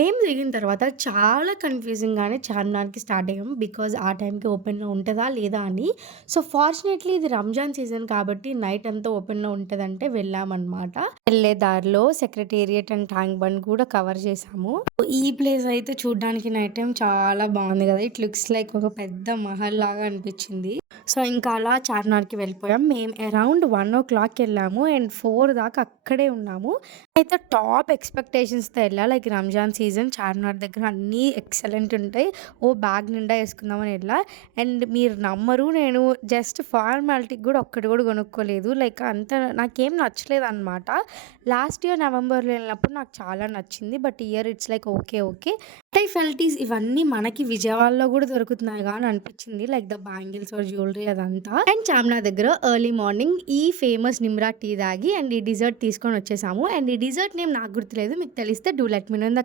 మేము దిగిన తర్వాత చాలా కన్‌ఫ్యూజింగ్‌గానే చార్మినార్‌కి స్టార్ట్ అయ్యాం. బికాజ్ ఆ టైంకి ఓపెన్‌లో ఉంటదా? లేదా? అని. సో, ఫార్చునేట్‌లీ ఇది రంజాన్ సీజన్ కాబట్టి నైట్ అంతా ఓపెన్‌లో ఉంటదంటే వెళ్ళామనమాట. వెళ్ళే దారిలో సెక్రటేరియట్ అండ్ ట్యాంక్ బండ్ కూడా కవర్ చేశాము. ఈ ప్లేస్ అయితే చూడ్డానికి నైట్ టైమ్ చాలా బావుంది గదా! ఇట్ లుక్స్ లైక్ ఒక పెద్ద మహల్ లాగా అనిపిచ్చింది. సో, ఇంకా అలా చార్మినార్‌కి వెళ్ళిపోయాం. మేము అరౌండ్ 1:00కి వెళ్ళాము అండ్ 4 దాకా అక్కడే ఉన్నాము. అయితే టాప్ ఎక్స్‌పెక్టేషన్స్‌తో ఎళ్ళా. లైక్ రంజాన్ సీజన్ చార్మినార్ దగ్గర అన్నీ ఎక్సలెంట్ ఉంటాయి. బ్యాగ్ నిండా యేసుకుందామని ఎళ్ళా. అండ్ మీరు నమ్మరు, నేను జస్ట్ ఫార్మాలిటీకి గూడా ఒక్కటి గూడా కొనుక్కోలేదు. లైక్ అంత నాకేం నచ్చలేదనమాట. లాస్ట్ ఇయర్ నవంబర్‌లో ఎళ్ళినప్పుడు నాకు చాలా నచ్చింది. బట్ ఈ year it's like okay. Okay. I felt ఈస్ ఇవన్నీ మనకి విజయవాడలో గూడా దొరుకుతున్నాయిగా అని అనిపిచ్చింది. Like the bangles or jewellery అదంతా. అండ్ చార్మినార్ దగ్గర ఎర్లీ మార్నింగ్ ఈ ఫేమస్ నిమ్రా టీ తాగి అండ్ ఈ డిజర్ట్ తీసుకొనొచ్చేసాము. అండ్ ఈ డిజర్ట్ నేమ్ నాకు గుర్తులేదు. మీకు తెలిస్తే do let me know in the